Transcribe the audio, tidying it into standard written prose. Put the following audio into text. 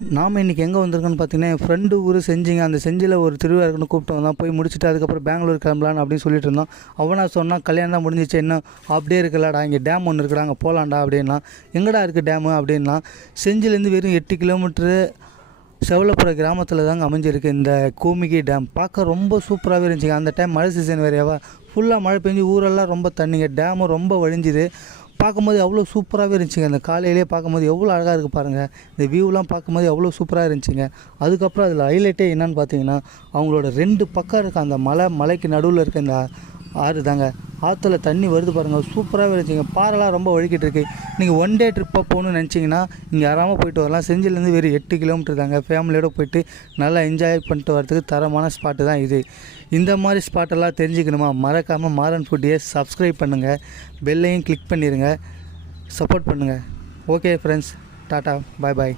நாம் இன்றைக்கி எங்கே வந்திருக்கோன்னு பார்த்தீங்கன்னா, என் ஃப்ரெண்டு ஊர் செஞ்சிங்க. அந்த செஞ்சியில் ஒரு திருவிழா இருக்குன்னு கூப்பிட்டு வந்தான். போய் முடிச்சுட்டு அதுக்கப்புறம் பெங்களூர் கிளம்பலான்னு அப்படின்னு சொல்லிட்டு இருந்தோம். அவனா சொன்னால் கல்யாணம் தான் முடிஞ்சிச்சு, இன்னும் அப்படியே இருக்கலடா, இங்கே டேம் ஒன்று இருக்குடா, அங்கே போகலான்டா அப்படின்னா. எங்கடா இருக்குது டேமு அப்படின்னா, செஞ்சிலேருந்து வெறும் 8 கிலோமீட்ரு செவலப்புற கிராமத்தில் தாங்க அமைஞ்சிருக்கு இந்த கோமிகி டேம். பார்க்க ரொம்ப சூப்பராகவே இருந்துச்சுங்க. அந்த டைம் மழை சீசன் வேறையாவா, ஃபுல்லாக மழை பெஞ்சு ஊரெல்லாம் ரொம்ப தண்ணிங்க. டேமும் ரொம்ப வழிஞ்சுது. பார்க்கும்போது அவ்வளோ சூப்பராகவே இருந்துச்சுங்க. அந்த காலையிலே பார்க்கும்போது எவ்வளோ அழகாக இருக்குது பாருங்கள். இந்த வியூலாம் பார்க்கும்போது எவ்வளோ சூப்பராக இருந்துச்சுங்க. அதுக்கப்புறம் அதில் ஹைலைட்டே என்னென்னு பார்த்தீங்கன்னா, அவங்களோட 2 பக்கம் இருக்க அந்த மலைக்கு நடுவில் இருக்க இந்த ஆறு தாங்க. ஆற்றுல தண்ணி வருது பாருங்கள், சூப்பராகவே இருந்துச்சுங்க. பாறைலாம் ரொம்ப வழுக்கிட்டு இருக்கு. நீங்கள் ஒன் டே ட்ரிப்பாக போகணுன்னு நினச்சிங்கன்னா இங்கே ஆறாமல் போயிட்டு வரலாம். செஞ்சிலேருந்து வெறும் 8 கிலோமீட்டர் தாங்க. ஃபேமிலியோடு போயிட்டு நல்லா என்ஜாய் பண்ணிட்டு வரதுக்கு தரமான ஸ்பாட்டு தான் இது. இந்த மாதிரி ஸ்பாட்டெல்லாம் தெரிஞ்சுக்கணுமா, மறக்காமல் மாறன் ஃபுட்டியை சப்ஸ்கிரைப் பண்ணுங்கள், பெல்லையும் கிளிக் பண்ணிடுங்க, சப்போர்ட் பண்ணுங்கள். ஓகே ஃப்ரெண்ட்ஸ், டாட்டா, பாய் பாய்.